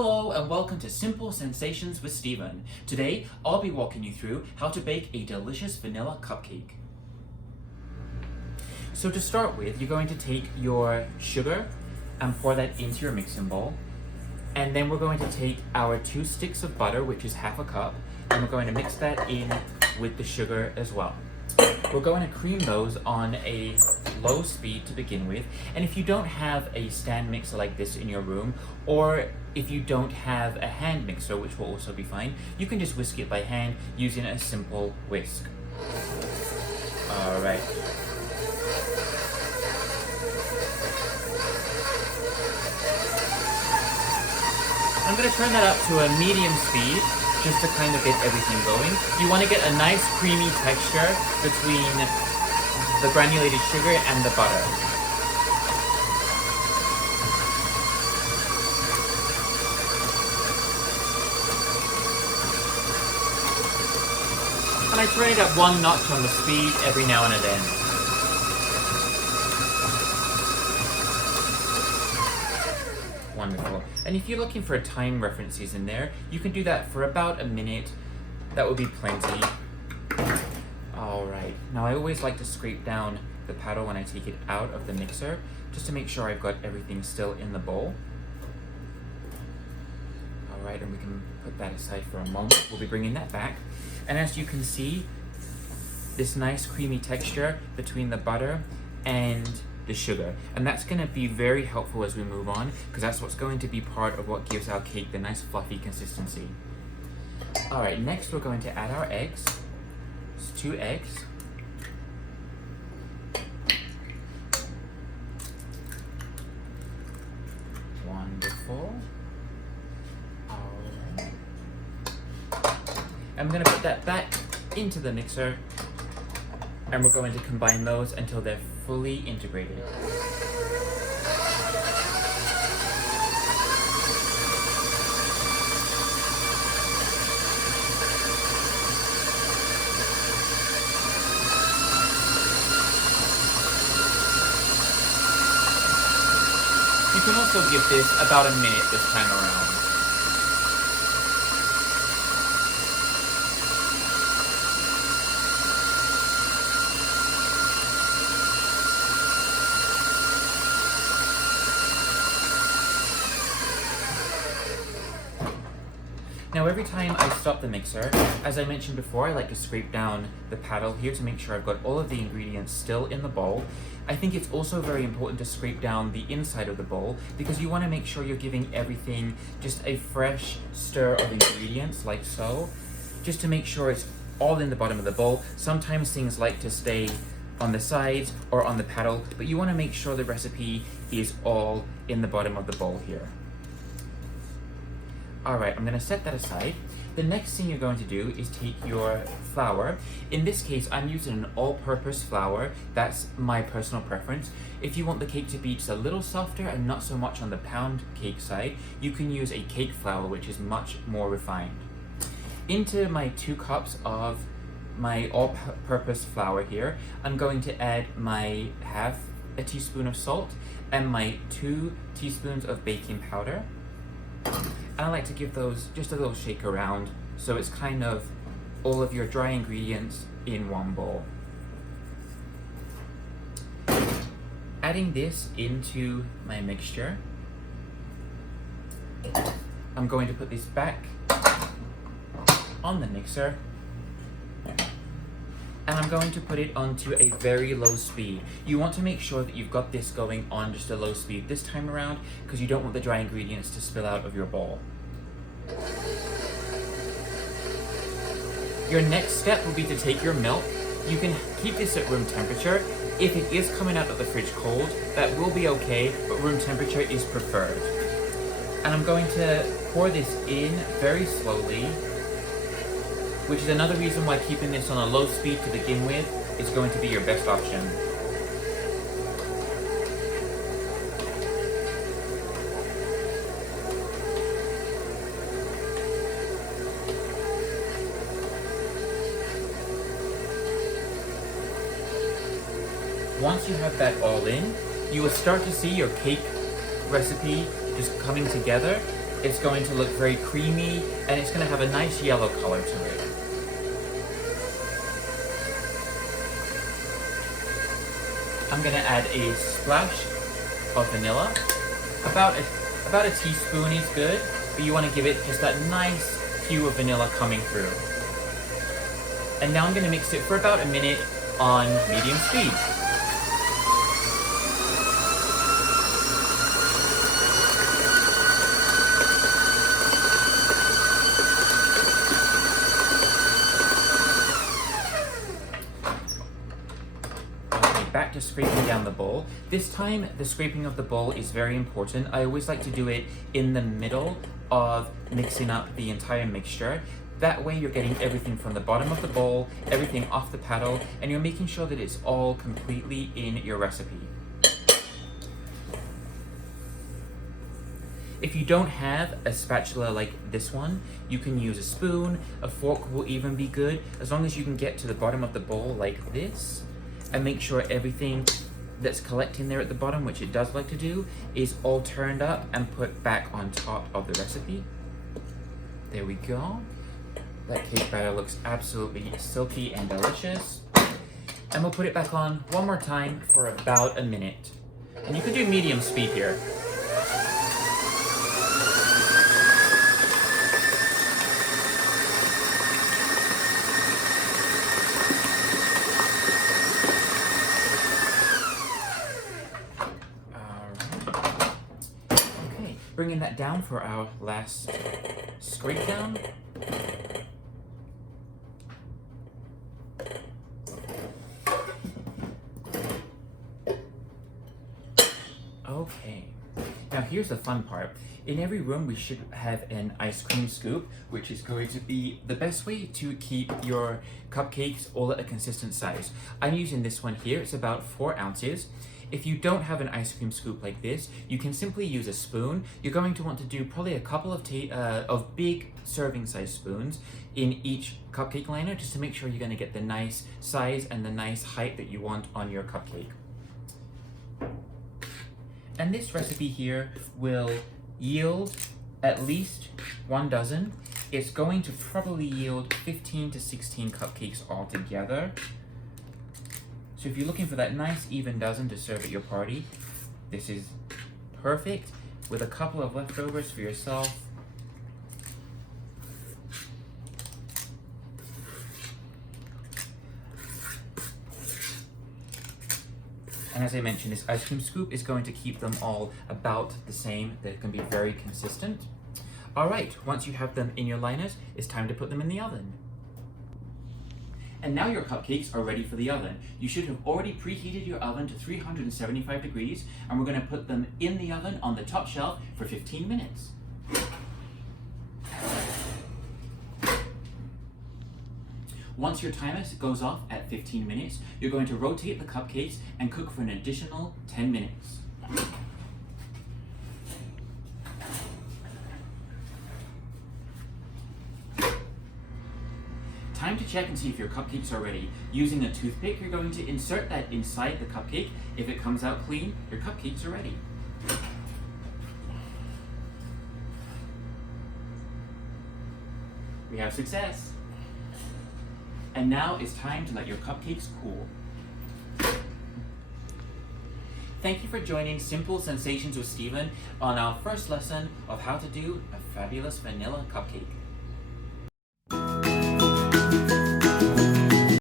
Hello and welcome to Simple Sensations with Stephen. Today, I'll be walking you through how to bake a delicious vanilla cupcake. So to start with, you're going to take your sugar and pour that into your mixing bowl. And then we're going to take our 2 sticks of butter, which is half a cup, and we're going to mix that in with the sugar as well. We're going to cream those on a low speed to begin with, and if you don't have a stand mixer like this in your room, or if you don't have a hand mixer, which will also be fine, you can just whisk it by hand using a simple whisk. Alright. I'm going to turn that up to a medium speed, just to kind of get everything going. You want to get a nice creamy texture between the granulated sugar and the butter. And I turn it up 1 notch on the speed every now and then. Wonderful. And if you're looking for time references in there, you can do that for about a minute. That would be plenty. Alright, now I always like to scrape down the paddle when I take it out of the mixer, just to make sure I've got everything still in the bowl. Alright, and we can put that aside for a moment. We'll be bringing that back. And as you can see, this nice creamy texture between the butter and the sugar. And that's going to be very helpful as we move on, because that's what's going to be part of what gives our cake the nice fluffy consistency. Alright, next we're going to add our eggs. It's 2 eggs. Wonderful. Alright. I'm going to put that back into the mixer, and we're going to combine those until they're fully integrated. You can also give this about a minute this time around. Now every time I stop the mixer, as I mentioned before, I like to scrape down the paddle here to make sure I've got all of the ingredients still in the bowl. I think it's also very important to scrape down the inside of the bowl, because you want to make sure you're giving everything just a fresh stir of ingredients, like so, just to make sure it's all in the bottom of the bowl. Sometimes things like to stay on the sides or on the paddle, but you want to make sure the recipe is all in the bottom of the bowl here. Alright, I'm going to set that aside. The next thing you're going to do is take your flour. In this case, I'm using an all-purpose flour. That's my personal preference. If you want the cake to be just a little softer and not so much on the pound cake side, you can use a cake flour, which is much more refined. Into my 2 cups of my all-purpose flour here, I'm going to add my half a teaspoon of salt and my 2 teaspoons of baking powder. And I like to give those just a little shake around, so it's kind of all of your dry ingredients in one bowl. Adding this into my mixture, I'm going to put this back on the mixer, and I'm going to put it onto a very low speed. You want to make sure that you've got this going on just a low speed this time around, because you don't want the dry ingredients to spill out of your bowl. Your next step will be to take your milk. You can keep this at room temperature. If it is coming out of the fridge cold, that will be okay, but room temperature is preferred. And I'm going to pour this in very slowly, which is another reason why keeping this on a low speed to begin with is going to be your best option. Once you have that all in, you will start to see your cake recipe just coming together, it's going to look very creamy and it's going to have a nice yellow color to it. I'm going to add a splash of vanilla. About a teaspoon is good, but you want to give it just that nice hue of vanilla coming through. And now I'm going to mix it for about a minute on medium speed. Back to scraping down the bowl. This time, the scraping of the bowl is very important. I always like to do it in the middle of mixing up the entire mixture. That way you're getting everything from the bottom of the bowl, everything off the paddle, and you're making sure that it's all completely in your recipe. If you don't have a spatula like this one, you can use a spoon, a fork will even be good, as long as you can get to the bottom of the bowl like this. And make sure everything that's collecting there at the bottom, which it does like to do, is all turned up and put back on top of the recipe. There we go. That cake batter looks absolutely silky and delicious. And we'll put it back on one more time for about a minute. And you can do medium speed here. Bringing that down for our last scrape down. Okay, now here's the fun part. In every room we should have an ice cream scoop, which is going to be the best way to keep your cupcakes all at a consistent size. I'm using this one here, it's about 4 ounces. If you don't have an ice cream scoop like this, you can simply use a spoon. You're going to want to do probably a couple of big serving size spoons in each cupcake liner, just to make sure you're going to get the nice size and the nice height that you want on your cupcake. And this recipe here will yield at least 1 dozen. It's going to probably yield 15 to 16 cupcakes altogether. So if you're looking for that nice even dozen to serve at your party, this is perfect, with a couple of leftovers for yourself. And as I mentioned, this ice cream scoop is going to keep them all about the same. They're going to be very consistent. All right, once you have them in your liners, it's time to put them in the oven. And now your cupcakes are ready for the oven. You should have already preheated your oven to 375 degrees, and we're going to put them in the oven on the top shelf for 15 minutes. Once your timer goes off at 15 minutes, you're going to rotate the cupcakes and cook for an additional 10 minutes. Time to check and see if your cupcakes are ready. Using a toothpick, you're going to insert that inside the cupcake. If it comes out clean, your cupcakes are ready. We have success. And now it's time to let your cupcakes cool. Thank you for joining Simple Sensations with Stephen on our first lesson of how to do a fabulous vanilla cupcake.